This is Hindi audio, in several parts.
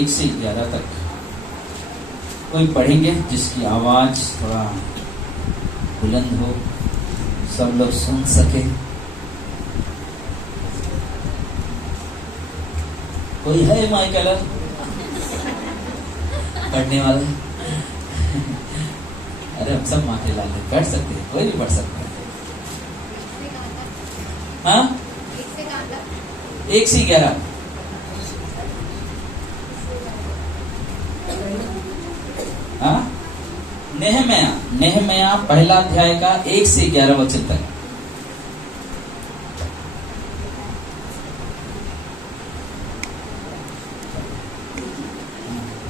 1 से 11 तक कोई पढ़ेंगे जिसकी आवाज थोड़ा बुलंद हो, सब लोग सुन सके। कोई है माइकल पढ़ने वाला? अरे हम सब माँ के लाल पढ़ सकते हैं, कोई भी पढ़ सकता है। हाँ, 1 से 11। हाँ, नेहम्याह पहला अध्याय का 1 से 11 वचन तक।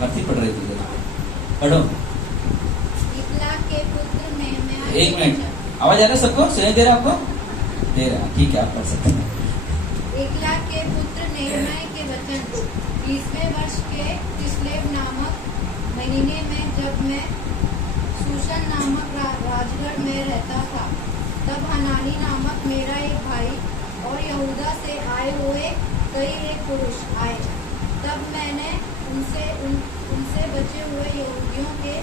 भर्ती पढ़ रही थी, पढ़ो। के पुत्र नेहम्याह। 1 मिनट, आवाज आ रहा है सबको? सुनाई दे रहा आपको? दे रहा, ठीक है, आप पढ़ सकते हैं। इकला के पुत्र नेहम्याह के वचन। 20वें वर्ष के किस्लेव नामक महीने में, जब मैं शूशन नामक राजगढ़ में रहता था, तब हनानी नामक मेरा एक भाई और यहूदा से आए हुए कई एक पुरुष आए। तब मैंने उनसे बचे हुए यहूदियों के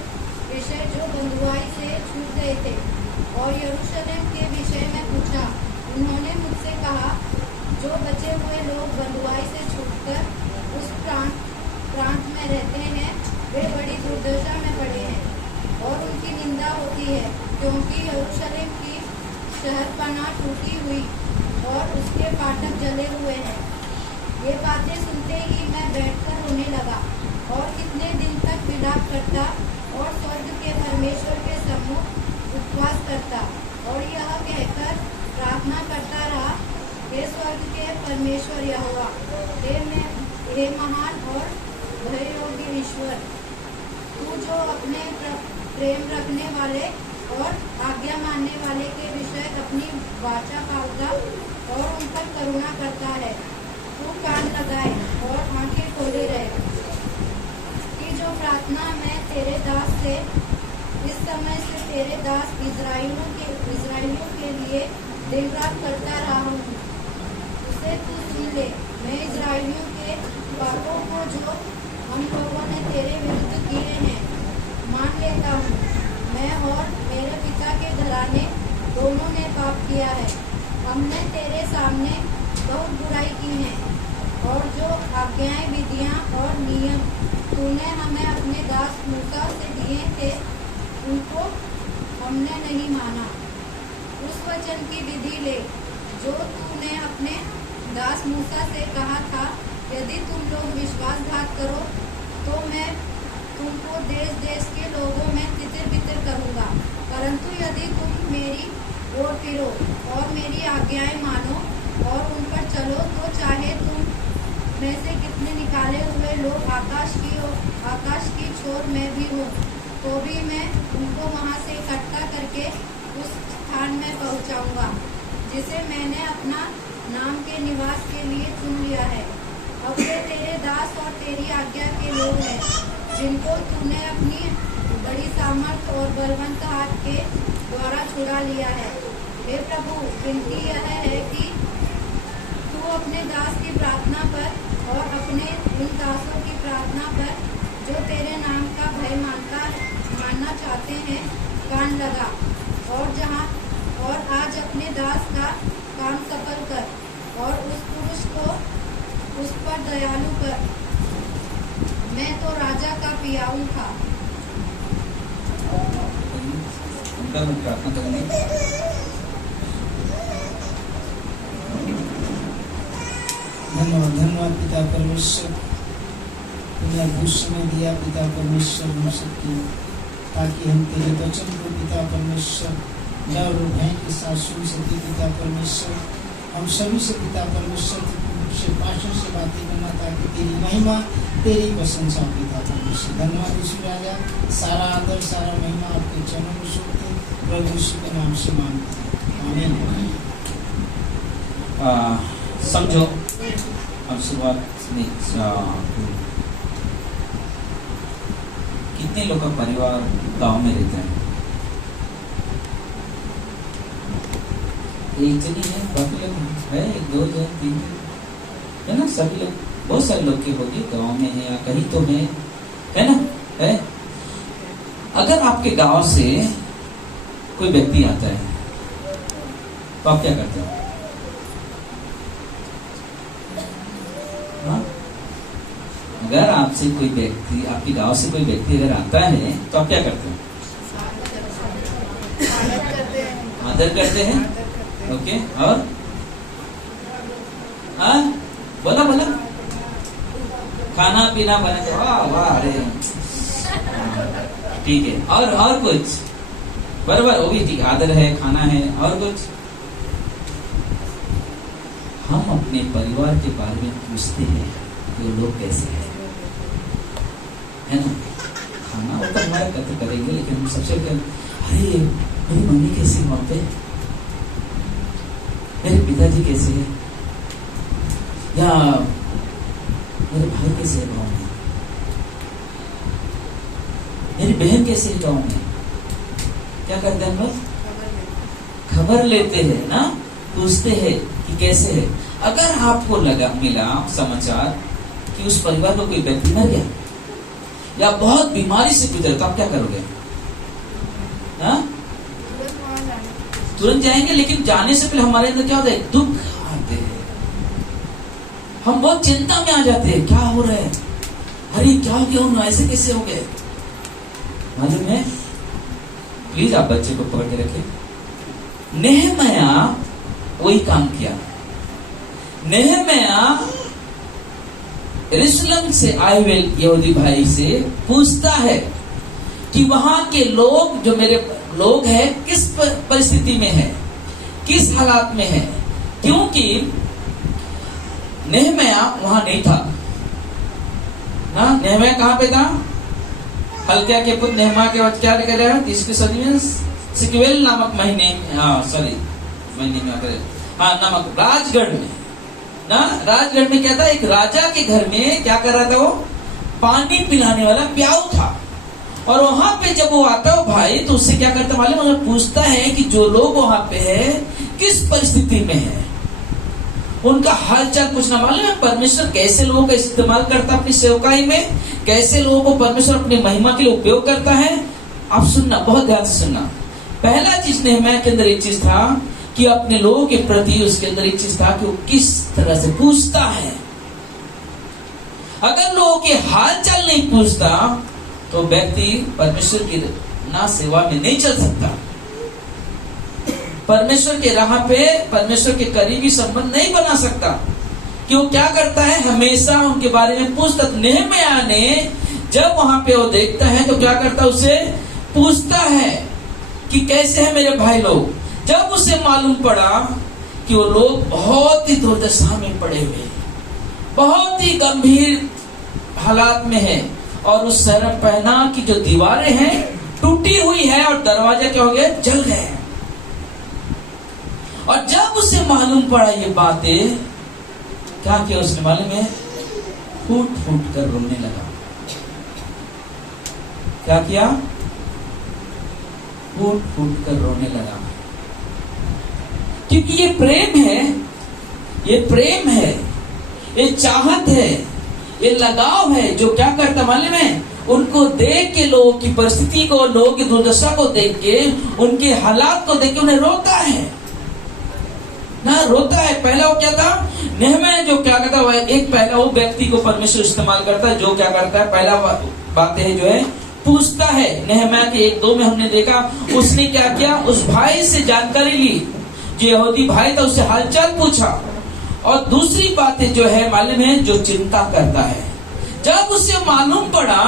विषय जो बंधुआई से छूट गए थे और यरूशलेम के विषय में पूछा। उन्होंने मुझसे कहा, जो बचे हुए लोग बंधुआई से छूटकर उस प्रांत में रहते हैं, वे बड़ी दुर्दशा में पड़े हैं और उनकी निंदा होती है, क्योंकि यरूशलेम की शहरपनाह टूटी हुई और उसके फाटक जले हुए हैं। ये बातें सुनते ही मैं बैठकर रोने लगा और कितने दिन तक विलाप करता और स्वर्ग के परमेश्वर के सम्मुख उपवास करता और यह कहकर प्रार्थना करता रहा, हे स्वर्ग के परमेश्वर यहोवा, हे महान और भययोग्य ईश्वर, तू जो अपने प्रेम रखने वाले और आज्ञा मानने वाले के विषय अपनी वाचा पालता और उन पर करुणा करता है, तू कान लगाए और आंखें खोले रहे कि जो प्रार्थना मैं तेरे दास से इस समय से तेरे दास इजराइलियों के लिए दिन रात करता रहा हूँ, उसे तू सुन ले। मैं इजराइलियों के पापों को जो हम लोगों ने तेरे विरुद्ध किए हैं मान लेता हूँ। मैं और मेरे पिता के घराने दोनों ने पाप किया है। हमने तेरे सामने बहुत बुराई की है और जो आज्ञाएं, विधियां और नियम तूने हमें अपने दास मूसा से दिए थे, उनको हमने नहीं माना। उस वचन की विधि ले जो तूने अपने दास मूसा से कहा था, यदि तुम लोग विश्वासघात करो तो मैं तुमको देश देश के लोगों में तितर बितर करूँगा। परंतु यदि तुम मेरी ओर फिरो और मेरी आज्ञाएं मानो और उन पर चलो, तो चाहे तुम में से कितने निकाले हुए लोग आकाश की छोर में भी हो, तो भी मैं उनको वहाँ से इकट्ठा करके उस स्थान में पहुँचाऊँगा जिसे मैंने अपना नाम के निवास के लिए चुन लिया है। अब वे तेरे दास और तेरी आज्ञा के लोग हैं, जिनको तूने अपनी बड़ी सामर्थ और बलवंत हाथ के द्वारा छुड़ा लिया है। हे प्रभु, विनती यह है कि तू अपने दास की प्रार्थना पर और अपने इन दासों की प्रार्थना पर जो तेरे नाम का भय मानना चाहते हैं कान लगा और आज अपने दास का काम सफल कर और उस पुरुष को उस पर दयालु कर। मैं तो राजा का पियाऊ था। धन्यवाद पिता परमेश्वर, तुमने अद्भुत समय दिया पिता परमेश्वर हम सबकी, ताकि हम तेरे वचन को पिता परमेश्वर डर और भय के साथ सुन सके। पिता परमेश्वर, हम सभी से पिता परमेश्वर से भाषण से बातें करना, ताकि तेरी महिमा तेरी प्रशंसा पिता परमेश्वर। धन्यवाद यीशु राजा, सारा आदर सारा महिमा आपके चरणों में सौंपते प्रभु यीशु के नाम से मांगते हैं, आमीन। समझो, हम शुरुआत में कितने लोग का परिवार गांव में रहते हैं? एक जनी है, बाकी लोग है, 1 2 3 है ना, सभी लोग बहुत सारे लोग के होगी, गांव में है या कहीं तो है ना, है। अगर आपके गांव से कोई व्यक्ति आता है तो आप क्या करते हो? हाँ? अगर आपसे कोई व्यक्ति, आपके गांव से कोई व्यक्ति अगर आता है तो आप क्या करते हो? आदर करते हैं। ओके, और हाँ बोला बोला, खाना पीना बना के, वाह वाह, अरे ठीक है। और कुछ बराबर, वो भी ठीक, आदर है, खाना है, और कुछ? हम अपने परिवार के बारे में पूछते हैं कि वो लोग कैसे हैं, है ना। खाना वो तो हमारा कत्ल करेंगे, लेकिन हम सबसे पहले, अरे मेरी मम्मी कैसी है वहां पे, मेरे पिताजी कैसे हैं, या मेरे भाई कैसे है गाँव में, मेरी बहन कैसे है गाँव में। क्या करते हैं हम लोग? खबर लेते हैं ना, पूछते हैं कि कैसे है। अगर आपको मिला समाचार कि उस परिवार में कोई व्यक्ति मर गया या बहुत बीमारी से गुजरा, तो आप क्या करोगे? हाँ? तुरंत जाएंगे, लेकिन जाने से पहले हमारे अंदर क्या होता है? दुख आते हैं, हम बहुत चिंता में आ जाते हैं, क्या हो रहा है, अरे क्या हो गया, ऐसे कैसे हो गए, मालूम है। प्लीज आप बच्चे को पकड़ के रखें। नेहम्याह वही काम किया। नेहम्याह यरूशलेम से आए हुए यहूदी भाई से पूछता है कि वहां के लोग, जो मेरे लोग हैं, किस परिस्थिति में है, किस हालात में है, क्योंकि नेहम्याह वहां नहीं था ना। नेहम्याह कहां पे था? हल्किय्याह के पुत्र नेहम्याह के बाद क्या कर रहा है? 30वीं सदी में सिक्वेल नामक महीने में, नामक राजगढ़ में ना, राजगढ़ में क्या था? एक राजा के घर में क्या कर रहा था? वो पानी पिलाने वाला प्याऊ था। और वहां पे जब वो आता है भाई, तो उससे क्या करता मालूम? मतलब पूछता है कि जो लोग वहां पे है किस परिस्थिति में है, उनका हाल चाल पूछना। मालूम है परमेश्वर कैसे लोगों का इस्तेमाल करता है अपनी सेवकाई में, कैसे लोगों को परमेश्वर अपनी महिमा के लिए उपयोग करता है। आप सुनना, बहुत ध्यान से सुनना। पहला चीज नेहम्याह के अंदर एक चीज था कि अपने लोगों के प्रति उसके अंदर एक चीज था कि वो किस तरह से पूछता है। अगर लोगों के हाल चाल नहीं पूछता तो व्यक्ति परमेश्वर की ना सेवा में नहीं चल सकता, परमेश्वर के राह पे परमेश्वर के करीबी संबंध नहीं बना सकता। कि वो क्या करता है? हमेशा उनके बारे में पूछता। नेहम्याह ने जब वहां पे वो देखता है तो क्या करता है? उसे पूछता है कि कैसे है मेरे भाई लोग। जब उसे मालूम पड़ा कि वो लोग बहुत ही दुर्दशा में पड़े हुए, बहुत ही गंभीर हालात में है, और उस सरपहना की जो दीवारें हैं टूटी हुई है और दरवाजा क्या हो गया? जल गए। और जब उसे मालूम पड़ा ये बातें, क्या किया उसने मालूम है? फूट फूट कर रोने लगा। क्या किया? फूट फूट कर रोने लगा। क्योंकि ये प्रेम है, ये प्रेम है, ये चाहत है, ये लगाव है, जो क्या करता मालूम है? उनको देख के, लोगों की परिस्थिति को, लोगों की दुर्दशा को देख के, उनके हालात को देख के उन्हें रोता है ना, रोता है। पहला वो क्या था? नेहम्याह जो क्या करता है, एक पहला वो व्यक्ति को परमेश्वर इस्तेमाल करता है, जो क्या करता है? पहला बातें है जो है पूछता है। नेहम्याह के 1-2 में हमने देखा उसने क्या किया? उस भाई से जानकारी ली, जो यहूदी भाई था, उससे हालचाल पूछा। और दूसरी बातें जो है मालूम है, जो चिंता करता है। जब उसे मालूम पड़ा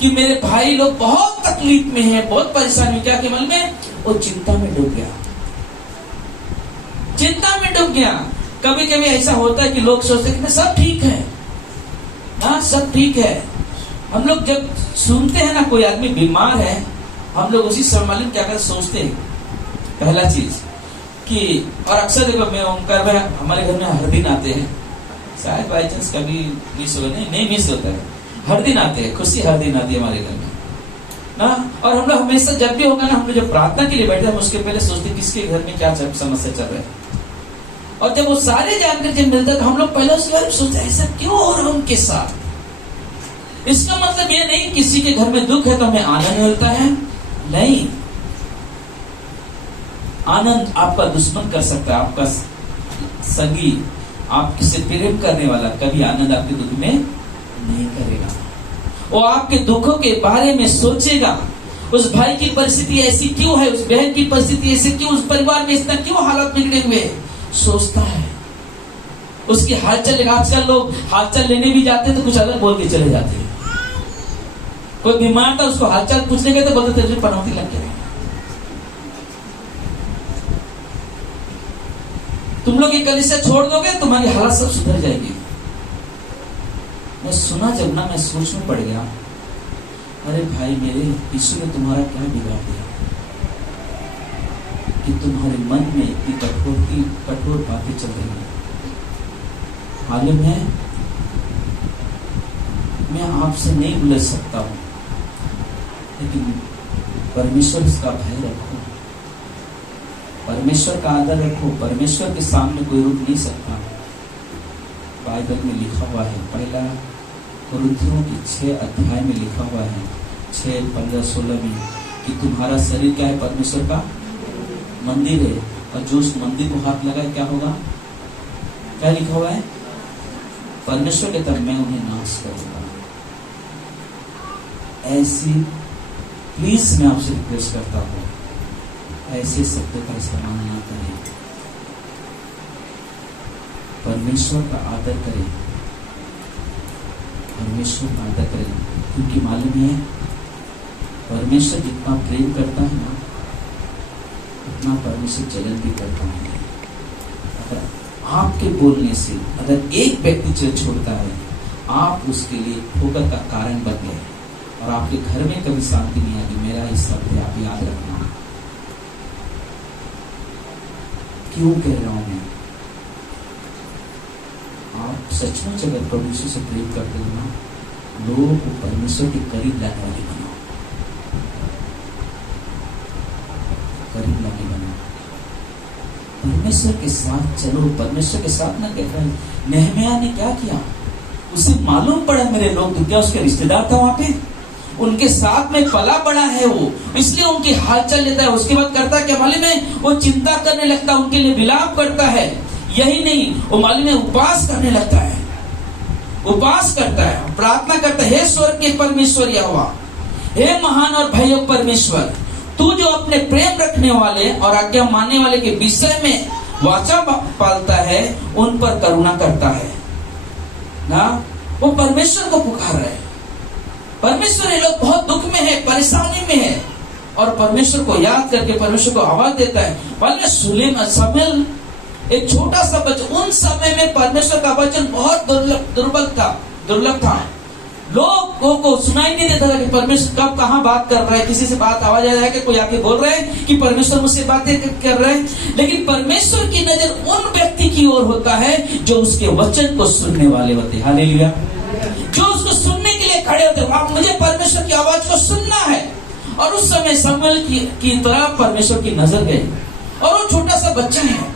कि मेरे भाई लोग बहुत तकलीफ में हैं, बहुत परेशान में, क्या कि मालूम है? वो चिंता में डूब गया, चिंता में डूब गया। कभी कभी ऐसा होता है कि लोग सोचते हैं कि सब ठीक है ना, सब ठीक है। हम लोग जब सुनते हैं ना कोई आदमी बीमार है, हम लोग उसी समय मालूम क्या करते? सोचते हैं पहला चीज कि, और अक्सर देखो मैं ओंकार भाई हमारे घर में हर दिन आते हैं, शायद बाई चांस कभी मिस हो, नहीं मिस होता है, हर दिन आते हैं, खुशी हर दिन आती है हमारे घर में ना। और हम लोग हमेशा जब भी होगा ना, हम लोग जब प्रार्थना के लिए बैठे, हम उसके पहले सोचते किसके घर में क्या समस्या चल रहा है और जब वो सारे जानकारी जब मिलता है तो हम लोग पहले उसके बारे में सोचते हैं ऐसा क्यों हो रहा है उनके साथ। इसका मतलब ये नहीं किसी के घर में दुख है तो हमें आनंद मिलता है, नहीं। आनंद आपका दुश्मन कर सकता है, आपका संगी, आप किसी प्रेम करने वाला कभी आनंद आपके दुख में नहीं करेगा। वो आपके दुखों के बारे में सोचेगा, उस भाई की परिस्थिति ऐसी क्यों है, उस बहन की परिस्थिति ऐसी क्यों, उस परिवार में इतना क्यों हालात बिगड़े हुए, सोचता है। उसकी हालचाल, आजकल लोग हालचाल लेने भी जाते हैं तो कुछ अलग बोल के चले जाते हैं। कोई बीमार था उसको हालचाल पूछने गए तो बोलते थे पनौती लग गया। तुम लोग ये कलीसिया छोड़ दोगे तुम्हारी हालत सब सुधर जाएगी। मैं सुना जब ना, मैं सोच में पड़ गया, अरे भाई मेरे, यीशु ने तुम्हारा क्या बिगाड़ दिया कि तुम्हारे मन में इतनी कठोर बातें चल रही हैं। मालूम है मैं आपसे नहीं बुलझ सकता हूं, लेकिन परमेश्वर का भय रखो, परमेश्वर का आदर रखो। परमेश्वर के सामने कोई रुक नहीं सकता। बाइबल में लिखा हुआ है, पहला कुरिन्थियों की 6 अध्याय में लिखा हुआ है, 6, 15, 16 में, कि तुम्हारा शरीर क्या है, परमेश्वर का मंदिर है, और जो उस मंदिर को हाथ लगाए क्या होगा, क्या लिखा हुआ है, परमेश्वर के तब मैं उन्हें नाश करूंगा। ऐसी प्लीज मैं आपसे रिक्वेस्ट करता हूं, ऐसे शब्दों का इस्तेमाल ना करें। परमेश्वर का आदर करें, परमेश्वर का आदर करें, क्योंकि मालूम है परमेश्वर जितना प्रेम करता है ना, उतना परमेश्वर जलन भी करता है। अगर आपके बोलने से अगर एक व्यक्ति चल छोड़ता है, आप उसके लिए ठोकर का कारण बन गए और आपके घर में कभी शांति नहीं आएगी। मेरा ही शब्द आप याद रखना। क्यों कह रहा हूं मैं, आप सचमुच अगर परमेश्वर से प्रेम करते हो ना, लोगों को परमेश्वर के करीब लाने वाले बनाओ, करीब लाने बनाओ। परमेश्वर के साथ चलो, परमेश्वर के साथ ना कह रहे। नेहमिया ने क्या किया, उसे मालूम पड़ा मेरे लोग, तो क्या उसके रिश्तेदार था वहां पे, उनके साथ में पला बड़ा है वो, इसलिए उनकी हालचाल लेता है। उसके बाद करता क्या मालूम है, वो चिंता करने लगता है, उनके लिए विलाप करता है। यही नहीं, वो मालूम है उपवास करने लगता है, उपवास करता है, प्रार्थना करता है, हे स्वर्ग के परमेश्वर यहोवा, हे महान और भयानक परमेश्वर, तू जो अपने प्रेम रखने वाले और आज्ञा मानने वाले के विषय में वाचा पालता है, उन पर करुणा करता है ना। वो परमेश्वर को पुकार रहे हैं। परमेश्वर, ये लोग बहुत दुख में है, परेशानी में है, और परमेश्वर को याद करके परमेश्वर को आवाज देता है। पहले शमूएल एक छोटा सा बच्चा, उन समय में परमेश्वर का वचन बहुत दुर्लभ था। लोगों को सुनाई नहीं देता था कि परमेश्वर कब कहाँ बात कर रहा है, किसी से बात आवाज आ जाए कि कोई आके बोल रहा है कि परमेश्वर मुझसे बातें कर रहे हैं। लेकिन परमेश्वर की नजर उन व्यक्ति की ओर होता है जो उसके वचन को सुनने वाले होते हैं। हालेलुया। जो उसको सुनने के लिए खड़े होते हैं। मुझे परमेश्वर की आवाज को सुनना है। और उस समय शमूएल की तरफ परमेश्वर की नजर गई, और वो छोटा सा बच्चा है,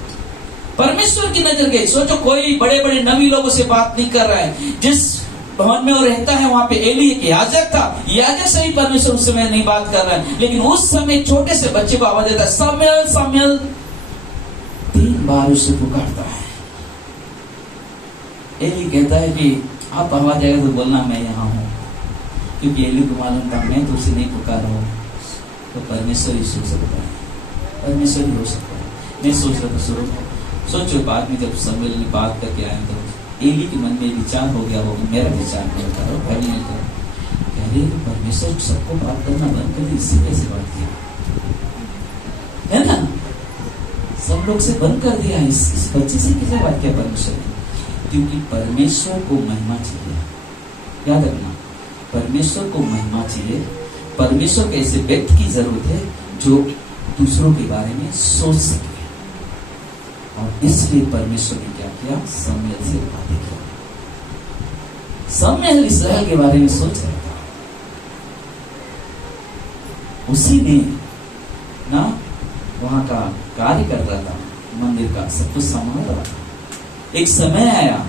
परमेश्वर की नजर गई। सोचो, कोई बड़े बड़े नबी लोगों से बात नहीं कर रहा है। जिस भवन में वो रहता है वहां पे एली एक याजक था, याजक से भी परमेश्वर उस समय नहीं बात कर रहा है, लेकिन उस समय छोटे से बच्चे को आवाज देता है, शमूएल शमूएल, 3 बार उसे पुकारता है। एली कहता है कि आप आवाज आएगा तो बोलना मैं यहाँ हूँ, क्योंकि एली को मालूम था मैं तो उसे नहीं पुकार रहा हूँ, तो परमेश्वर ही सोच सकता है, परमेश्वर ही हो सकता है। मैं सोच रहा था, सोचो बाद में जब शमूएल ने बात करके आए तो एली के मन में विचार हो गया होगा, मेरा विचार नहीं होता है, भाई नहीं होता, अरे परमेश्वर सबको बात करना बंद कर दी, इससे कैसे बात किया है ना, सब लोग से बंद कर दिया, इस बच्चे से कैसे बात किया परमेश्वर ने? क्योंकि परमेश्वर को महिमा चाहिए। याद रखना, परमेश्वर को महिमा चाहिए। परमेश्वर के ऐसे व्यक्ति की जरूरत है जो दूसरों के बारे में सोच सके, और इसलिए परमेश्वर ने क्या किया, शमूएल से बातें किया। शमूएल इस्राएल के बारे में सोच रहा था, उसी ने ना वहां का कार्य कर रहा था, मंदिर का, सब कुछ संभाल रहा था। एक समय आया,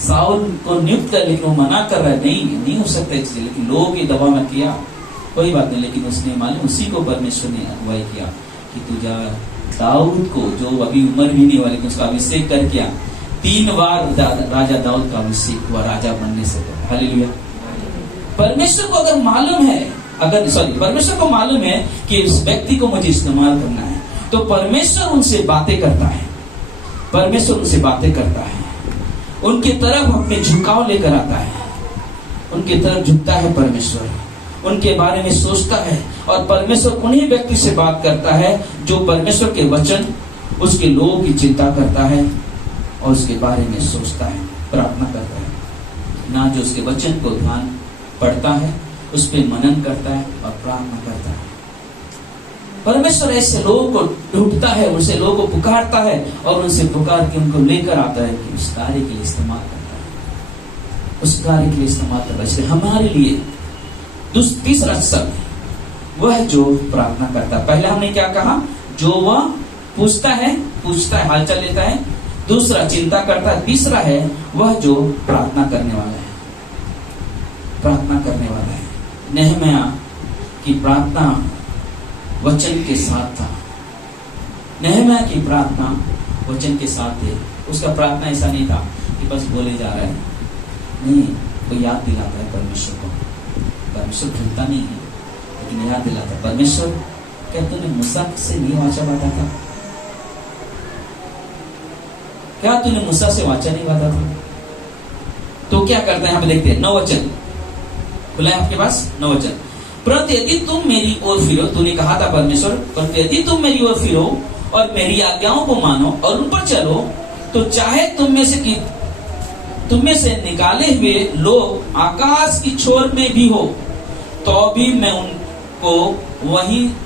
साउल को नियुक्त कर, लेकिन वो मना कर रहा है, नहीं हो सकता इसलिए, लेकिन लोग ये दबाव में किया, कोई बात नहीं। लेकिन उसने मालूम, उसी को परमेश्वर ने अगुवाई किया कि तू जा दाऊद को, जो अभी उम्र भी नहीं हुआ लेकिन उसका अभिषेक करके आ। 3 बार राजा दाऊद का अभिषेक हुआ राजा बनने से पहले। हालेलुया। परमेश्वर को अगर मालूम है, परमेश्वर को मालूम है कि इस व्यक्ति को मुझे इस्तेमाल करना है, तो परमेश्वर उनसे बातें करता है, परमेश्वर उनसे बातें करता है, उनकी तरफ अपने झुकाव लेकर आता है, उनकी तरफ झुकता है परमेश्वर, उनके बारे में सोचता है, और परमेश्वर उन्हीं व्यक्ति से बात करता है जो परमेश्वर के वचन, उसके लोगों की चिंता करता है और उसके बारे में सोचता है, प्रार्थना करता है, ना जो उसके वचन को ध्यान पढ़ता है, उस पर मनन करता है और प्रार्थना करता है। परमेश्वर ऐसे लोगों को ढूंढता है, उनसे लोगों को पुकारता है और उनसे पुकार के उनको लेकर आता है कि उस कार्य के लिए इस्तेमाल करता है, उस कार्य के लिए इस्तेमाल करता है। इसलिए हमारे लिए तीसरा शब्द वह जो प्रार्थना करता है। पहले हमने क्या कहा, जो वह पूछता है, हालचाल लेता है। दूसरा चिंता करता है। तीसरा है वह जो प्रार्थना करने वाला है, प्रार्थना करने वाला है। नेहम्याह की प्रार्थना वचन के साथ था। नेहम्याह की प्रार्थना वचन के साथ थे। उसका प्रार्थना ऐसा नहीं था कि बस बोले जा रहा है, नहीं, वो याद दिलाता है परमेश्वर को। परमेश्वर भूलता नहीं है, लेकिन याद दिलाता है। परमेश्वर, क्या तूने मूसा से नहीं वाचा बांधा था? क्या तूने मूसा से वाचा नहीं बांधा था? तो क्या करते हैं, यहाँ पे देखते हैं 9 वचन खुला है आपके पास। 9 वचन, परंतु यदि तुम मेरी ओर फिरो, तूने कहा था परमेश्वर, परंतु यदि तुम मेरी ओर फिरो और मेरी आज्ञाओं को मानो और उन पर चलो, तो चाहे तुम में से निकाले हुए लोग आकाश की छोर में भी हो, तो भी मैं उनको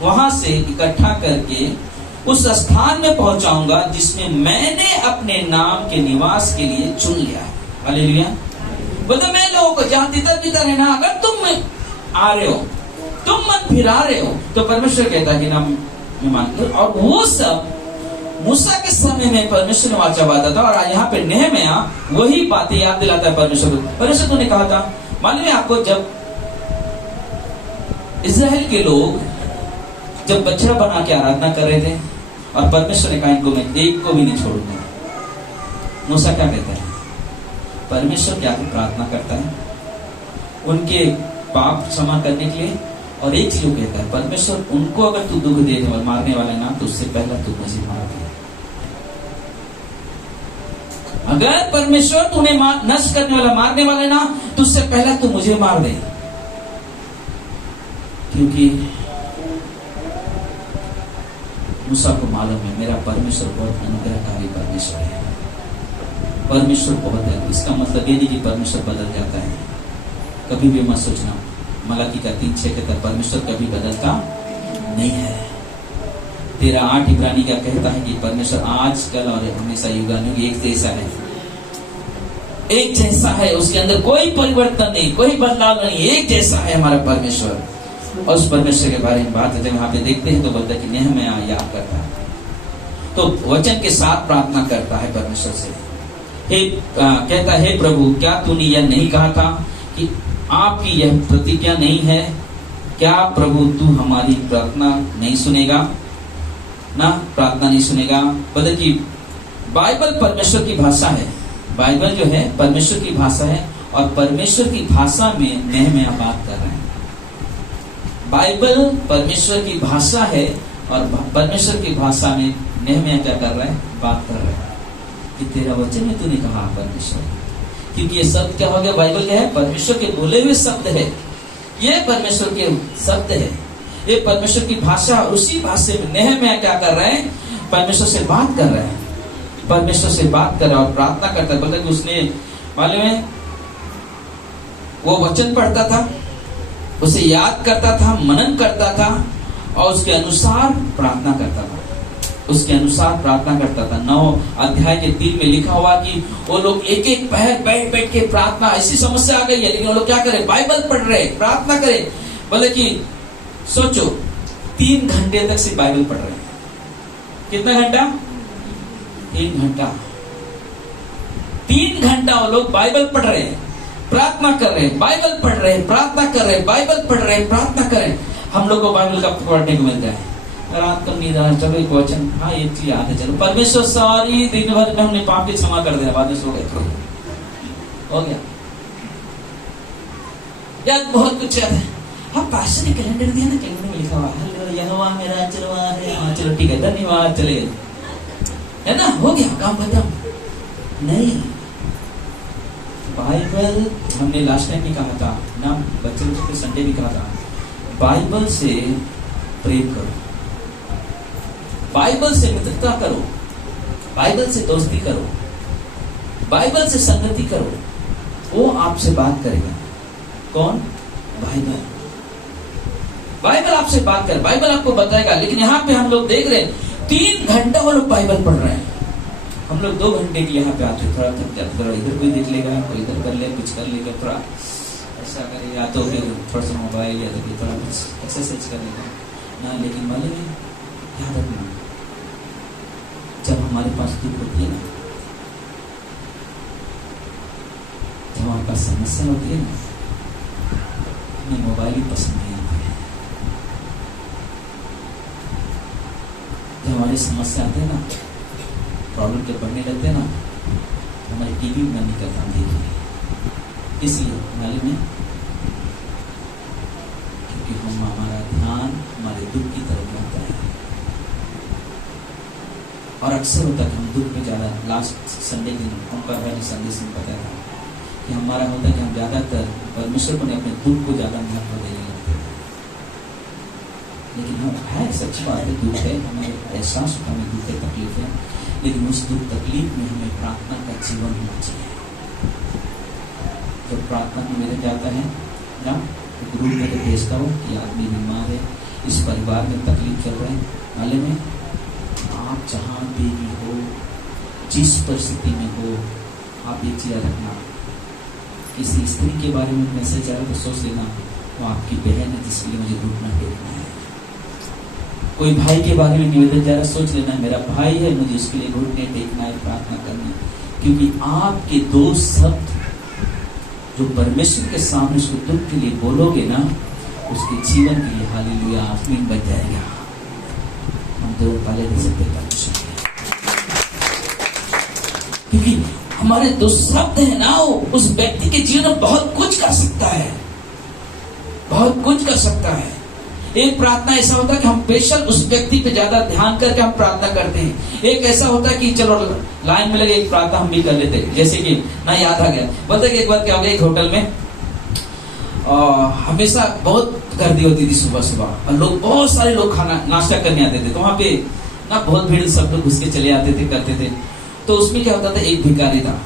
वहां से इकट्ठा करके उस स्थान में पहुंचाऊंगा जिसमें मैंने अपने नाम के निवास के लिए चुन लिया है। हालेलुया। बोलते मैं लोगों को जहां तितर बितर है ना, अगर तुम आ रहे हो, तुम मन फिरा रहे हो, तो परमेश्वर कहता है कि ना मैं मानता हूं। और वो सब मूसा के समय में परमेश्वर ने वाचा बांधा था, और यहाँ पे नेहम्याह वही बातें याद दिलाता है परमेश्वर को। परमेश्वर ने कहा था, मालूम है आपको, जब इस्राएल के लोग जब बछड़ा बना के आराधना कर रहे थे, और परमेश्वर ने कहा इनको मैं एक को भी नहीं छोड़ूंगा, मूसा क्या कहता है? परमेश्वर क्या प्रार्थना करता है उनके पाप क्षमा करने के लिए, और एक चीज कहता है, परमेश्वर उनको अगर तू दुख देने वाला, मारने वाला ना, तो उससे पहला तू मुझे मार दे। अगर परमेश्वर तूने नष्ट करने वाला, मारने वाला ना, तो उससे पहला तू मुझे मार दे। क्योंकि मूसा को मालूम है मेरा परमेश्वर बहुत अनुग्रहकारी परमेश्वर है, परमेश्वर बहुत है। इसका मतलब ये नहीं कि परमेश्वर बदल जाता है, कभी भी मत सोचना। मलाकी का 3:6 कहता है परमेश्वर कभी बदलता नहीं है। 13:8 इब्रानी क्या कहता है कि परमेश्वर आज कल और हमेशा युगानुयुग एक जैसा है, एक जैसा है, उसके अंदर कोई परिवर्तन नहीं, कोई बदलाव नहीं, एक जैसा है हमारा परमेश्वर। और उस परमेश्वर के बारे में बात जब यहाँ पे देखते हैं तो बोलता है कि नेहम्याह याद करता है, तो वचन के साथ प्रार्थना करता है परमेश्वर से। कहता है, हे प्रभु, क्या तूने यह नहीं कहा था कि आपकी यह प्रतिज्ञा नहीं है? क्या प्रभु तू हमारी प्रार्थना नहीं सुनेगा ना? प्रार्थना नहीं सुनेगा। बोले कि बाइबल परमेश्वर की भाषा है, बाइबल जो है परमेश्वर की भाषा है, और परमेश्वर की भाषा में नेहम्याह बात कर रहे हैं। बाइबल परमेश्वर की भाषा है, और परमेश्वर की भाषा में नेहम्याह क्या कर रहा है? बात कर रहा है कि तेरा वचन में तूने कहा परमेश्वर, क्योंकि ये शब्द क्या हो गया? बाइबल क्या है? परमेश्वर के बोले हुए शब्द है, ये परमेश्वर के शब्द है, ये परमेश्वर की भाषा। उसी भाषा में नेहम्याह क्या कर रहे हैं? परमेश्वर से बात कर रहे हैं, परमेश्वर से बात कर रहा है और प्रार्थना करता है। बोलता कि उसने मालूम है वो वचन पढ़ता था, उसे याद करता था, मनन करता था, और उसके अनुसार प्रार्थना करता था, उसके अनुसार प्रार्थना करता था। 9 अध्याय के 3 में लिखा हुआ कि वो लोग एक एक पहर बैठ बैठ के प्रार्थना, ऐसी समस्या आ गई है, लेकिन वो लोग क्या करें? बाइबल पढ़ रहे, प्रार्थना करें। बोले कि सोचो 3 घंटे तक सिर्फ बाइबल पढ़ रहे हैं। कितना घंटा? 3 घंटा 3 घंटा वो लोग बाइबल पढ़ रहे हैं, प्रार्थना कर रहे हैं, बाइबल पढ़ रहे हैं, प्रार्थना कर रहे हैं, बाइबल पढ़ रहे हैं, प्रार्थना कर रहे हैं। हम लोग को बाइबल का पढ़ने को मिलता है, रात को नींद आ, चलो एक वचन, हाँ एक चीज याद है, चलो परमेश्वर सारी दिन भर में हमने पाप क्षमा कर दिया, बाद में सो गए, हो गया। याद बहुत कुछ याद है। हाँ पास्टर ने कैलेंडर दिया ना, कैलेंडर में लिखा हुआ है यहोवा मेरा चलवा है, हाँ चलो ठीक है, धन्यवाद, चले, है ना, हो गया काम खत्म। नहीं, बाइबल हमने लास्ट टाइम भी कहा था ना, बच्चे लोग संडे भी कहा था, बाइबल से प्रेम करो, बाइबल से मित्रता करो, बाइबल से दोस्ती करो, बाइबल से संगति करो, वो आपसे बात करेगा। कौन? बाइबल। बाइबल आपसे बात कर, बाइबल आपको बताएगा। लेकिन यहाँ पे हम लोग देख रहे हैं 3 घंटा वो लोग बाइबल पढ़ रहे हैं, हम लोग 2 घंटे के यहाँ पे आते, थोड़ा थक जाते, थोड़ा इधर कोई देख लेगा, कोई इधर कर ले, कुछ कर लेगा, थोड़ा ऐसा करे, या तो फिर थोड़ा सा मोबाइल, या तो फिर थोड़ा कुछ एक्सरसाइज कर लेगा ना। लेकिन मालूम है, याद रखना, जब हमारे पास दुख होती है ना, जब हमारे पास समस्या होती है ना, हमें मोबाइल ही पसंद नहीं आता है। जब हमारी समस्या आती है ना, प्रॉब्लम के बढ़ने लगते हैं ना, हमारी टीवी में नहीं करता देखिए, इसलिए मालूम है, क्योंकि हम हमारा ध्यान हमारे दुख की तरफ रहता है। और अक्सर होता है कि हम दुख में ज्यादा, लास्ट संडे दिन ओंकार भाई ने संदेश में बताया था कि हमारा होता है कि हम ज्यादातर परमेश्वर को अपने दुख को ज्यादा महत्व देने लगते हैं। लेकिन हम है, सच्ची बात है, दुख है, हमें एहसास होता है, दुख है, तकलीफ है, लेकिन उस दुख तकलीफ में हमें प्रार्थना का जीवन होना चाहिए। जब प्रार्थना में मेरे जाता है ना, तो ग्रुप में भेजता हूँ कि आदमी बीमार है, इस परिवार में तकलीफ चल रहा है, नाले में आप जहाँ भी हो, जिस परिस्थिति में हो, आप एक चीज रखना, किसी स्त्री के बारे में मैसेज आया तो सोच लेना वो आपकी बहन है जिसके लिए मुझे घुटना टेकना है। कोई भाई के बारे में निवेदन जा रहा, सोच लेना मेरा भाई है, मुझे उसके लिए घुटने टेकना है, प्रार्थना करनी। क्योंकि आपके 2 शब्द जो परमेश्वर के सामने उसको दुख के लिए बोलोगे ना, उसके जीवन के लिए हालेलुया आमीन बन जाएगा। हम दो पहले दे सकते परमेश्वर, क्योंकि हमारे 2 शब्द है ना, उस व्यक्ति के जीवन में बहुत कुछ कर सकता है, बहुत कुछ कर सकता है। एक प्रार्थना ऐसा होता है कि हम स्पेशल उस व्यक्ति पे ज्यादा ध्यान करके हम प्रार्थना करते हैं। एक ऐसा होता है कि चलो लाइन में लगे एक प्रार्थना हम भी कर लेते हैं। जैसे कि ना याद आ गया, बोलते कि एक बार क्या हो गया, एक होटल में हमेशा बहुत गर्दी होती थी सुबह सुबह, और लोग बहुत सारे लोग खाना नाश्ता करने आते थे, तो वहां पे ना बहुत भीड़, सब लोग घुस के चले आते थे, करते थे। तो उसमें क्या होता था, एक भिखारी था,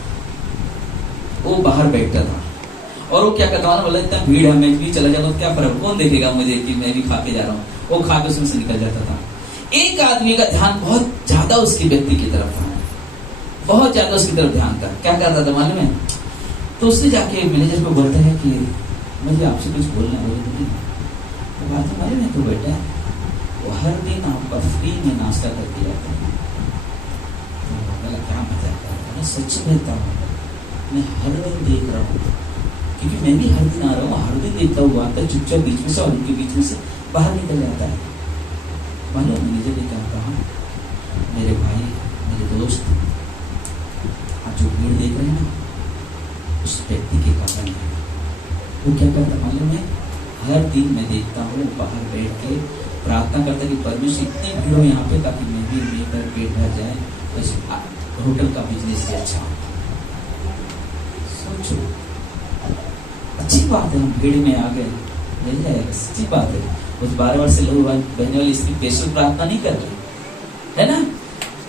वो बाहर बैठता था, और वो क्या करता था, बोला इतना भीड़ है, मैं भी चला जाता हूँ, क्या फर्क, कौन देखेगा मुझे कि मैं भी खा के जा रहा हूँ। वो खा के उसमें से निकल जाता था। एक आदमी का ध्यान बहुत ज्यादा उसके व्यक्ति की तरफ था, बहुत ज्यादा उसकी तरफ ध्यान था। क्या करता था मालूम है, तो उसने जाके मैनेजर को बोलता है कि मुझे आपसे कुछ बोलना है। तो बात मालूम है, तो बेटा वो हर दिन आपका फ्री में नाश्ता करके जाता है। क्या मजा आता है, मैं सच कहता हूँ, मैं हर दिन देख रहा हूँ, क्योंकि मैं भी हर दिन आ रहा हूँ, हर दिन देखता हुआ आता है, चुपचाप बीच में से और उनके बीच में से बाहर निकल जाता है। मालूम मैनेजर ने क्या कहा, मेरे भाई, मेरे दोस्त, आप जो भीड़ देख रहे हैं ना, उस व्यक्ति के कारण है। वो क्या करता मालूम है, हर दिन मैं देखता हूँ बाहर बैठ के प्रार्थना करता कि परमेश्वर इतनी भीड़ हो यहाँ पे, ताकि मैं भी लेकर पेट भर जाए, बस होटल का बिजनेस भी अच्छा हो। सोचो, अच्छी बात है, हम भीड़ में आ गए, मिल जाएगा, सच्ची बात है। उस 12 वर्ष से लोग बहने वाली स्त्री स्पेशल प्रार्थना नहीं कर रही है ना,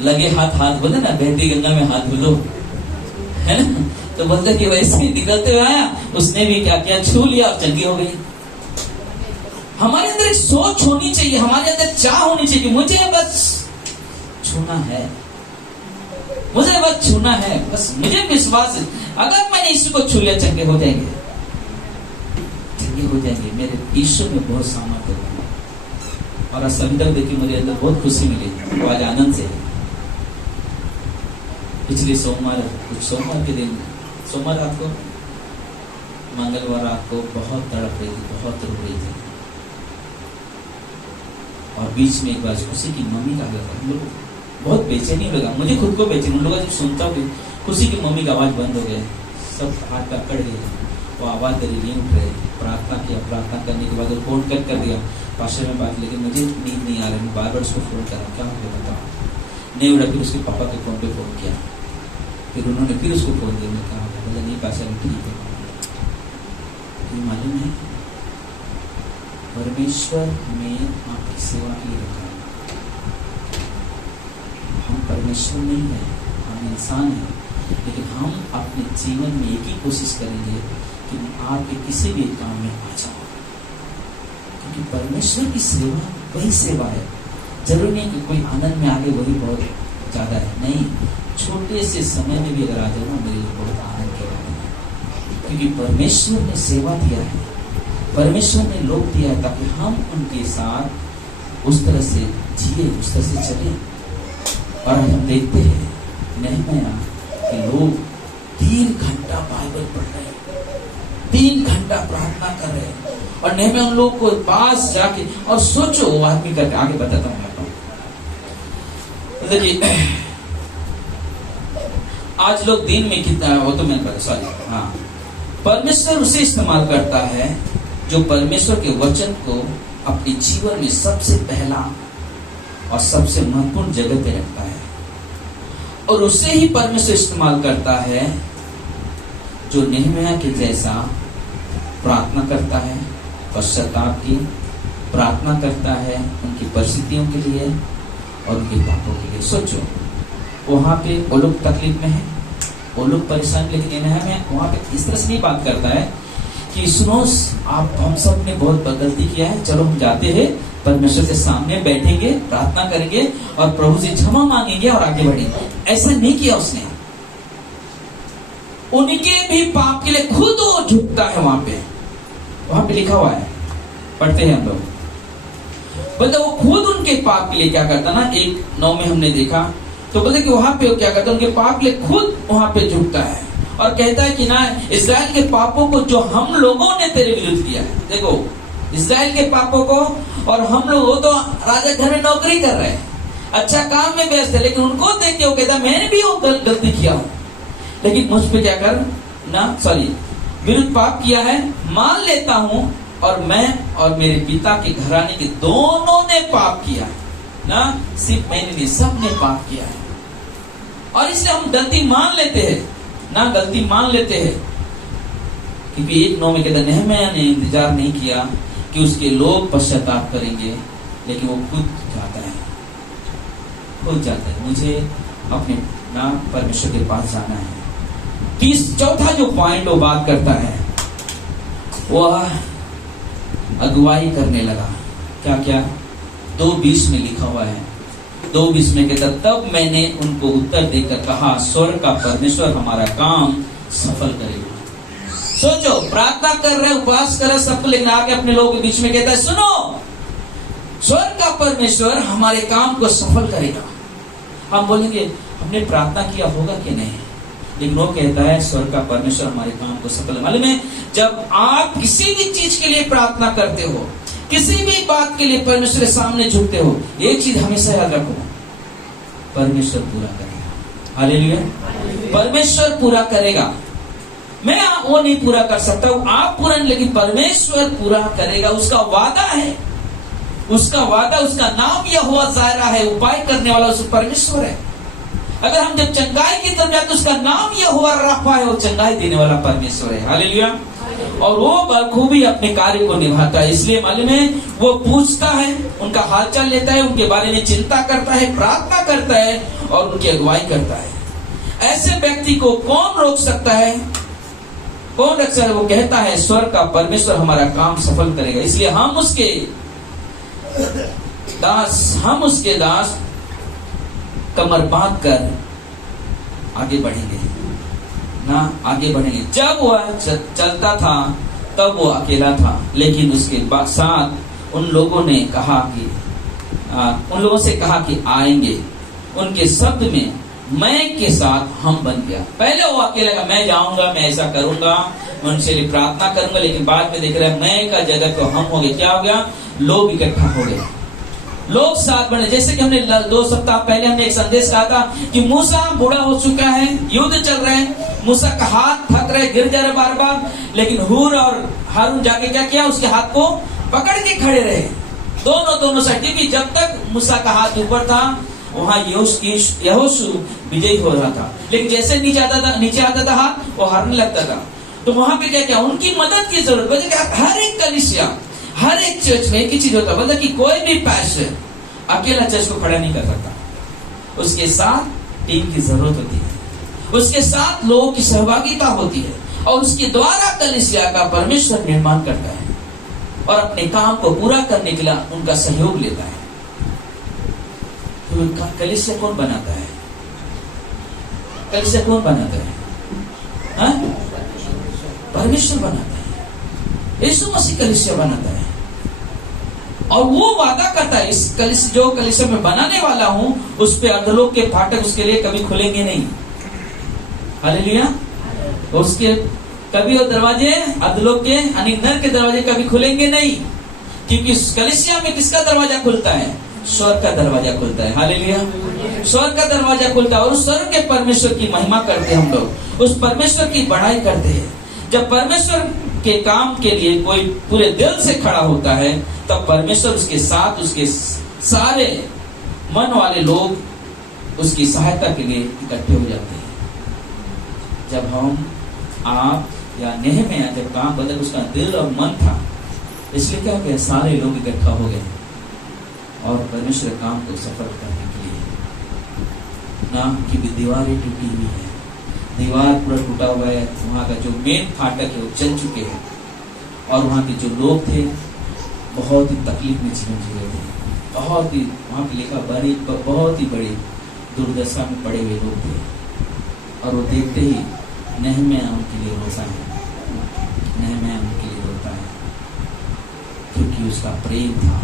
लगे हाथ बोले ना, बहती गंगा में हाथ धुलो, है ना। तो बोलते कि वैसे निकलते हुए आया, उसने भी क्या किया, छू लिया और चंगी हो गई। हमारे अंदर एक सोच होनी चाहिए, हमारे अंदर चाह होनी चाहिए, मुझे बस छूना है, मुझे बस छूना है, बस मुझे विश्वास है, अगर मैंने यीशु को छू लिया, चंगे हो जाएंगे, चंगे हो जाएंगे। मेरे यीशु में बहुत सामर्थ्य है। और आज सभी तक देखिए मुझे अंदर बहुत खुशी मिली, वो आज आनंद से। पिछले सोमवार के दिन, सोमवार रात को, मंगलवार रात को बहुत तड़प रही थी, बहुत रो रही थी। और बीच में एक बार खुशी की मम्मी का गया, हम लोग बहुत बेचैनी लगा, मुझे खुद को बेचैनी, उन लोगों जब सुनता हूँ खुशी की मम्मी का आवाज बंद हो गया, सब हाथ पैर कट गए, वो आवाज दे रही उठ रहे, प्रार्थना किया, प्रार्थना करने के बाद वो फोन कट कर दिया पास्टर में बात, लेकिन मुझे नींद नहीं आ रही, बार बार उसको फोन करा, क्या हो गया बताओ, नहीं उड़ा। फिर उसके पापा के फोन पे फोन किया, फिर उन्होंने फिर उसको फोन दिया, मैं कहा बोला नहीं पास्टर ठीक है। फिर मालूम है परमेश्वर में आपकी सेवा के लिए रखा, हम परमेश्वर नहीं है, हम इंसान हैं, लेकिन हम अपने जीवन में एक ही कोशिश करेंगे कि आपके किसी भी काम में आ जाओ, क्योंकि परमेश्वर की सेवा वही सेवा है। जरूरी नहीं कि कोई आनंद में आगे वही बहुत ज्यादा है, नहीं, छोटे से समय में भी अगर आ जाओ ना मेरे लिए बहुत आनंद के बारे में, क्योंकि परमेश्वर ने सेवा दिया है, परमेश्वर ने लोग दिया है ताकि हम उनके साथ उस तरह से जिए, उस तरह से चले। और हम देखते हैं नहम्याह कि लोग 3 घंटा बाइबल पढ़ रहे हैं, 3 घंटा प्रार्थना कर रहे हैं, और नहम्याह उन लोगों को पास जाके, और सोचो वो आदमी करके, आगे बताता हूँ आपको। देखिए आज लोग दिन में कितना, वो तो मैंने बता, सॉरी, हाँ, परमेश्वर उसे इस्तेमाल करता है जो परमेश्वर के वचन को अपने जीवन में सबसे पहला और सबसे महत्वपूर्ण जगह पे रखता है, और उसे ही परमेश्वर इस्तेमाल करता है जो नहम्याह के जैसा प्रार्थना करता है, पश्चाताप की प्रार्थना करता है उनकी परिस्थितियों के लिए और उनके पापों के लिए। सोचो वहां पे वो लोग तकलीफ में है, वो लोग परेशान, लेकिन नहम्याह वहां पे इस तरह से नहीं बात करता है कि सुनो आप, हम सब ने बहुत गलती किया है, चलो हम जाते हैं परमेश्वर के सामने बैठेंगे, प्रार्थना करेंगे और प्रभु से क्षमा मांगेंगे और आगे बढ़ेंगे। ऐसा नहीं किया उसने, उनके भी पाप के लिए खुद वो झुकता है। वहां पे लिखा हुआ है, पढ़ते हैं हम लोग, बोलते वो खुद उनके पाप के लिए क्या करता ना, 1:9 में हमने देखा, तो बोलते कि वहां पे वो क्या करता, उनके पाप के लिए खुद वहां पे झुकता है और कहता है कि ना इस्राएल के पापों को जो हम लोगों ने तेरे विरुद्ध किया है, देखो इस्राएल के पापों को, और हम लोग, वो तो राजा घर में नौकरी कर रहे हैं, अच्छा काम में व्यस्त है, लेकिन उनको देख के वो कहता मैंने भी वो गलती किया हूं, लेकिन मुझ पे क्या कर ना, सॉरी, विरुद्ध पाप किया है, मान लेता हूं, और मैं और मेरे पिता के घराने के दोनों ने पाप किया है ना, सिर्फ मैंने नहीं, सब ने पाप किया है, और इसलिए हम गलती मान लेते हैं ना, गलती मान लेते हैं, क्योंकि 1:9 में कहता नहम्याह ने इंतजार नहीं किया कि उसके लोग पश्चाताप करेंगे, लेकिन वो खुद जाता है, मुझे अपने ना परमेश्वर के पास जाना है। चौथा जो पॉइंट वो बात करता है, वह अगुवाई करने लगा। क्या क्या 2:20 में लिखा हुआ है, 2:20 में कहता तब मैंने उनको उत्तर देकर कहा स्वर्ग का परमेश्वर हमारा काम सफल करेगा। सोचो प्रार्थना कर रहे, उपवास कर रहे, सबको, लेकिन आके अपने लोगों के बीच में कहता है सुनो, स्वर्ग का परमेश्वर हमारे काम को सफल करेगा। हम बोलेंगे हमने प्रार्थना किया होगा कि नहीं, लेकिन वो कहता है स्वर्ग का परमेश्वर हमारे काम को सफल। मालूम है जब आप किसी भी चीज के लिए प्रार्थना करते हो, किसी भी बात के लिए परमेश्वर के सामने झुकते हो, एक चीज हमेशा याद रखो, परमेश्वर पूरा करेगा। हालेलुया, परमेश्वर पूरा करेगा। मैं वो नहीं पूरा कर सकता हूं, आप पूरा नहीं, लेकिन परमेश्वर पूरा करेगा। उसका वादा है, उसका वादा, उसका नाम यहोवा जायरा है, उपाय करने वाला उस परमेश्वर है। अगर हम जब चंगाई की तरफ जाते तो उसका नाम यहोवा राफा है, वो चंगाई देने वाला परमेश्वर है। हालेलुया, और वो बखूबी अपने कार्य को निभाता है। इसलिए मालूम है वो पूछता है, उनका हालचाल लेता है, उनके बारे में चिंता करता है, प्रार्थना करता है और उनकी अगुवाई करता है। ऐसे व्यक्ति को कौन रोक सकता है? कौन रख सकता है? वो कहता है स्वर्ग का परमेश्वर हमारा काम सफल करेगा। इसलिए हम उसके दास कमर बांध कर आगे बढ़ेंगे ना, आगे बढ़ेंगे। जब वह चलता था तब वो अकेला था, लेकिन उसके साथ उन लोगों ने कहा कि उन लोगों से कहा कि आएंगे। उनके शब्द में मैं के साथ हम बन गया। पहले वो अकेला का मैं जाऊंगा, मैं ऐसा करूंगा, मैं उनसे लिए प्रार्थना करूंगा, लेकिन बाद में देख रहे हैं मैं का जगह तो हम हो गए। क्या हो गया? लोग इकट्ठा हो गए, लोग साथ बने। जैसे कि हमने 2 सप्ताह पहले हमने एक संदेश कहा था कि मूसा बूढ़ा हो चुका है, युद्ध चल रहे हैं, मूसा का हाथ थक रहे, गिर जा रहे बार बार, लेकिन हूर और हारून जाके क्या किया? उसके हाथ को पकड़ के खड़े रहे, दोनों साइड। क्योंकि जब तक मूसा का हाथ ऊपर था वहां यहोशू विजयी हो रहा था, लेकिन जैसे नीचे आता था हाथ, वो हारने लगता था। तो वहां पे क्या किया? उनकी मदद की जरूरत है। हर एक कलीसिया, हर एक चर्च में एक ही चीज होता है, मतलब कि कोई भी पैशन अकेला चर्च को खड़ा नहीं कर सकता, उसके साथ टीम की जरूरत होती है, उसके साथ लोगों की सहभागिता होती है, और उसके द्वारा कलीसिया का परमेश्वर निर्माण करता है और अपने काम को पूरा करने के लिए उनका सहयोग लेता है। तो कलीसिया कौन बनाता है? कलीसिया कौन बनाता है? परमेश्वर बनाता है, यीशु मसीह कलीसिया बनाता है। और वो वादा करता है, इस कलीसिया जो कलीसिया में बनाने वाला हूं उस पे अधोलोक के फाटक उसके लिए कभी खुलेंगे नहीं। हालेलुया। उसके कभी वो दरवाजे अधोलोक के यानी नर के दरवाजे कभी खुलेंगे नहीं, क्योंकि कलीसिया में किसका दरवाजा खुलता है? स्वर्ग का दरवाजा खुलता है। हालेलुया। स्वर्ग का दरवाजा खुलता है और उस स्वर्ग के परमेश्वर की महिमा करते हैं हम लोग, उस परमेश्वर की बढ़ाई करते हैं। जब परमेश्वर के काम के लिए कोई पूरे दिल से खड़ा होता है तब परमेश्वर उसके साथ, उसके सारे मन वाले लोग उसकी सहायता के लिए इकट्ठे हो जाते हैं। जब हम, आप या नेहमिया जब काम बदल, उसका दिल और मन था, इसलिए क्या हो गया? सारे लोग इकट्ठा हो गए और परमेश्वर काम को सफल करने के लिए। ना कि दीवारें टूटी हुई है, दीवार पूरा टूटा हुआ है, वहाँ का जो मेन फाटक है वो चल चुके हैं, और वहाँ के जो लोग थे बहुत ही तकलीफ में जीवन जी रहे थे, बहुत ही वहाँ पे लिखा बहुत ही बड़ी दुर्दशा में पड़े हुए लोग थे। और वो देखते ही नेहमिया उनके लिए रोता है, नेहमिया उनके लिए रोता है, क्योंकि उसका प्रेम था,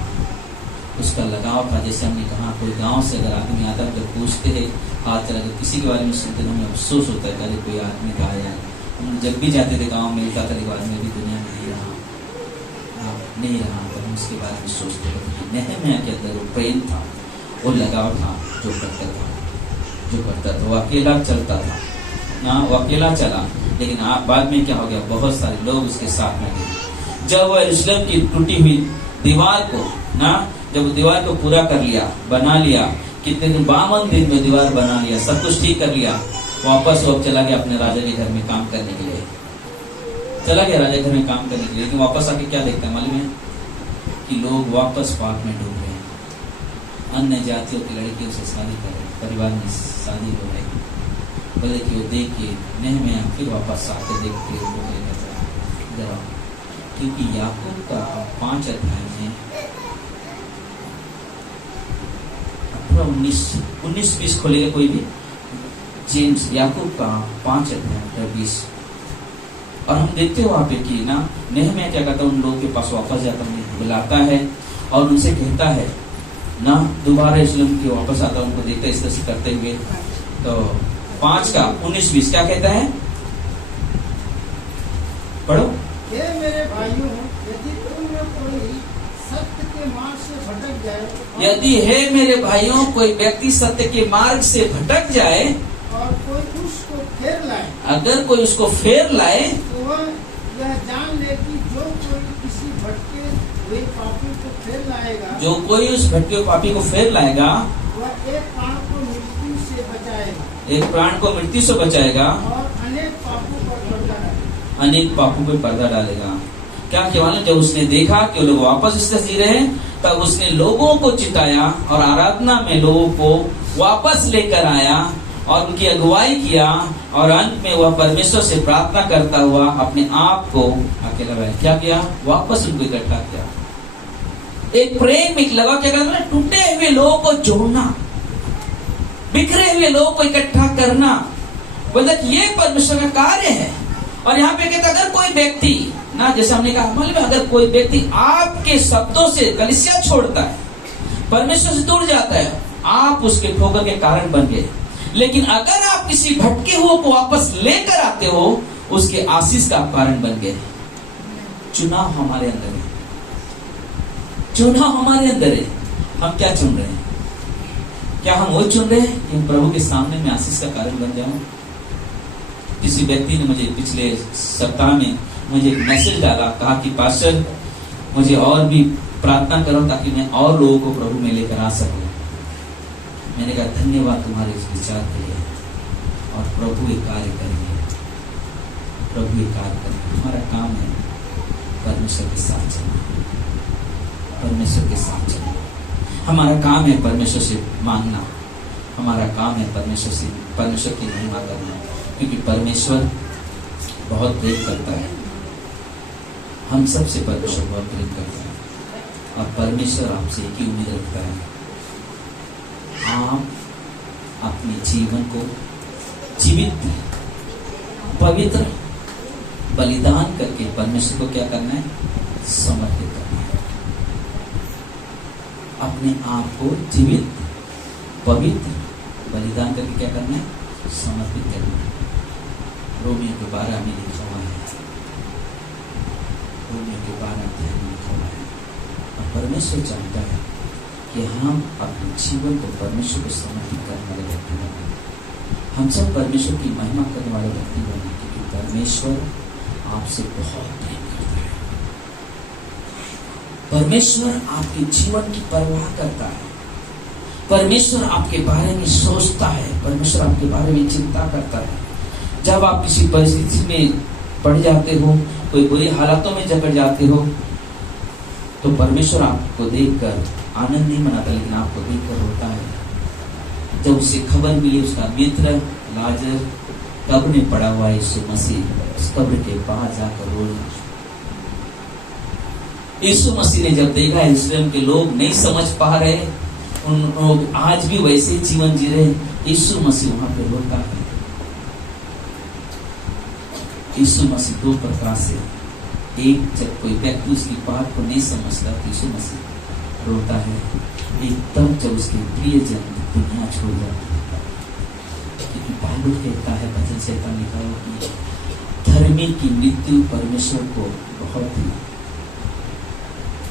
उसका लगाव था। जैसे हमने कहा, कोई गांव से अगर आदमी आता है तो पूछते हैं, हाथ चला के किसी के बारे में सुनते हैं, हमें अफसोस होता है कि कोई आदमी था यार। हम जब भी जाते थे गांव में, मिलता था कि आदमी अभी दुनिया में नहीं रहा, तो हम उसके बारे में सोचते थे। नेहमिया के अंदर वो प्रेम था, वो लगाव था, जो करता था। वो अकेला चलता था ना, वो अकेला चला, लेकिन बाद में क्या हो गया? बहुत सारे लोग उसके साथ में गए। जब वो यरूशलेम की टूटी हुई दीवार को ना, जब दीवार को पूरा कर लिया, बना लिया, कितने दिन, 52 दिन में दीवार बना लिया, सब कुछ ठीक कर लिया, वापस वो चला गया अपने राजा के घर में काम करने के लिए। चला गया राजा घर में काम करने के लिए, लेकिन वापस आके क्या देखता है मालूम है? कि लोग वापस पाप में डूब रहे हैं, अन्य जातियों की लड़कियों से शादी कर रहे, परिवार में शादी हो रही। बोले कि वो देख के नेहमिया फिर वापस आके देख के इधर आओ, क्योंकि याकूब का 5 अध्याय में 19-20 खोलेगा कोई भी, जेम्स याकूब का 5 अध्याय 20, और हम देखते हो वहां पे कि ना नेहमिया क्या करता है? उन लोगों के पास वापस जाता है, बुलाता है और उनसे कहता है ना, दोबारा यरूशलेम के वापस आता है, उनको देखता है इस तरह से करते हुए। तो 5 का 19-20 क्या कहता है? पढ़ो। हे मेरे भाइयों, यदि तुम में कोई सत्य के मार्ग से भटक जाए, यदि हे मेरे भाइयों कोई व्यक्ति सत्य के मार्ग से भटक जाए और कोई उसको फेर लाए, अगर कोई उसको फेर लाए, तो वह यह जान ले कि जो कोई किसी भटके हुए पापी को फेर लाएगा, जो कोई उस भटके हुए पापी को फेर लाएगा, वह एक प्राण को मृत्यु से बचाएगा, एक प्राण को मृत्यु से बचाएगा, और अनेक पापों पर पर्दा डालेगा, अनेक पापों पर पर्दा डालेगा। क्या केवल जब उसने देखा कि लोग वापस इस तरह जी रहे हैं, तब उसने लोगों को चिताया और आराधना में लोगों को वापस लेकर आया और उनकी अगुवाई किया, और अंत में वह परमेश्वर से प्रार्थना करता हुआ अपने आप को अकेला रहा। क्या किया? वापस उनको इकट्ठा किया। एक प्रेम, एक लगा, क्या करना? टूटे हुए लोगों को जोड़ना, बिखरे हुए लोगों को इकट्ठा करना, मतलब ये परमेश्वर का कार्य है। और यहाँ पे कहता अगर कोई व्यक्ति ना, जैसे हमने कहा, मालूम अगर कोई व्यक्ति आपके शब्दों से कलीसिया छोड़ता है, परमेश्वर से दूर जाता है, आप उसके ठोकर के कारण बन गए। लेकिन अगर आप किसी भटके हुए को वापस लेकर आते हो, उसके आशीष का कारण बन गए। चुनाव हमारे अंदर है, चुनाव हमारे अंदर है। हम क्या चुन रहे हैं? क्या हम वो चुन रहे हैं कि हम प्रभु के सामने में आशीष का कारण बन जाऊं? किसी व्यक्ति ने मुझे पिछले सप्ताह में मुझे एक मैसेज डाला, कहा कि पास्टर मुझे और भी प्रार्थना करो ताकि मैं और लोगों को प्रभु में लेकर आ सकूं। मैंने कहा धन्यवाद तुम्हारे इस विचार के लिए, और प्रभु एक कार्य करेंगे, प्रभु एक कार्य करेंगे। हमारा काम है परमेश्वर के साथ चलना, परमेश्वर के साथ चलना। हमारा काम है परमेश्वर से मांगना, हमारा काम है परमेश्वर की महिमा करना, क्योंकि परमेश्वर बहुत प्रेम करता है। हम सबसे परमेश्वर बहुत प्रेम करता है, और परमेश्वर आपसे एक ही उम्मीद रखता है, आप अपने जीवन को जीवित पवित्र बलिदान करके परमेश्वर को क्या करना है? समर्पित करना है। अपने आप को जीवित पवित्र बलिदान करके क्या करना है? समर्पित करना है। रोमियो के 12 में लिखा हुआ है, रोमियो के 12 अध्याय में लिखा हुआ है। और परमेश्वर चाहता है कि हम अपने जीवन को परमेश्वर को समर्पित करने वाले व्यक्ति बने। हम सब परमेश्वर की महिमा करने वाले व्यक्ति बने, क्योंकि परमेश्वर आपसे बहुत प्रेम करता है। परमेश्वर आपके जीवन की परवाह करता है। परमेश्वर आपके बारे में सोचता है, परमेश्वर आपके बारे में चिंता करता है। जब आप किसी परिस्थिति में पड़ जाते हो, कोई बुरी हालातों में जकड़ जाते हो, तो परमेश्वर आपको देखकर आनंद नहीं मनाता, लेकिन आपको देखकर रोता है। जब उसे खबर मिली उसका मित्र लाजर कब्र में पड़ा हुआ यीशु मसीह उस कब्र के पास जाकर रोना। यीशु मसीह ने जब देखा इस्राएल के लोग नहीं समझ पा रहे, उन लोग आज भी वैसे ही जीवन जी रहे, यीशु मसीह वहां पे रोता है। यीशु मसीह दो प्रकार से, एक जब कोई व्यक्ति उसकी बात को नहीं समझता तो यीशु मसीह रोता है, एक तब जब उसके प्रियजन दुनिया छोड़ जाते हैं। क्योंकि बाइबल कहता है, भजन संहिता में लिखा है कि धर्मी की मृत्यु परमेश्वर को बहुत ही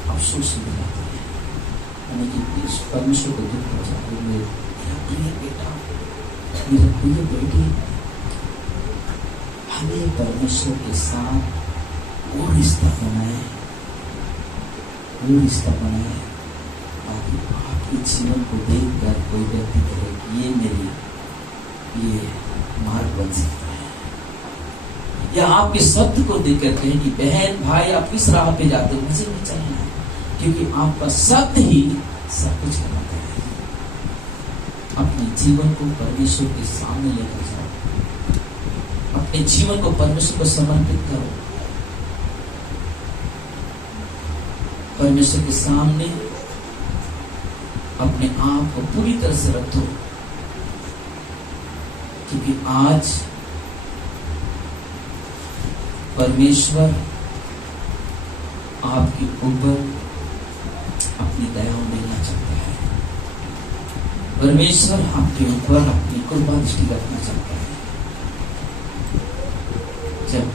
अफसोस दिलाती है, यानी कि परमेश्वर को दुख पहुंचाते हुए मेरा प्रिय बेटा, मेरा प्रिय बेटी, हमें परमेश्वर के साथ वो रिश्ता बनाए, वो रिश्ता बनाए ताकि आपके जीवन को देखकर कोई व्यक्ति कहे कि ये मेरी ये मार्ग बन सकता है, या आपके शब्द को देखकर कहे कि बहन भाई आप किस राह पे जाते हो, मुझे नहीं चलना है, क्योंकि आपका शब्द ही सब कुछ कराता है। अपने जीवन को परमेश्वर के सामने लेकर जाओ, अपने जीवन को परमेश्वर को समर्पित करो, परमेश्वर के सामने अपने आप को पूरी तरह से रख दो, क्योंकि आज परमेश्वर आपके ऊपर अपनी दया देना चाहता है। परमेश्वर आपके ऊपर अपनी कृपा दृष्टि रखना चाहता है। जब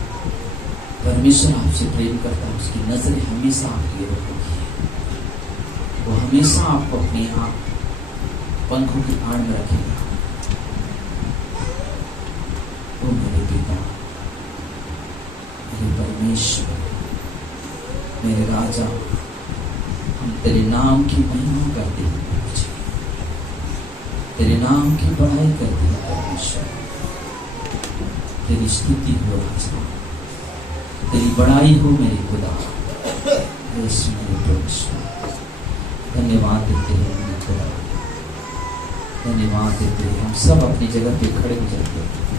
परमेश्वर आपसे प्रेम करता है, उसकी नजरें हमेशा आपकी ओर होती है। वो हमेशा आपको अपने आप पंखों की आड़ में रखेगा। ओ मेरे पिता, मेरे परमेश्वर, मेरे राजा, हम तेरे नाम की महिमा करते हैं, तेरे नाम की बड़ाई करते हैं परमेश्वर। तेरी स्तुति हो राजा, तेरी बड़ाई हो मेरे खुदा, मेरे परमेश्वर। धन्यवाद देते हैं मेरे खुदा, धन्यवाद देते हैं। हम सब अपनी जगह पे खड़े हो जाते हैं।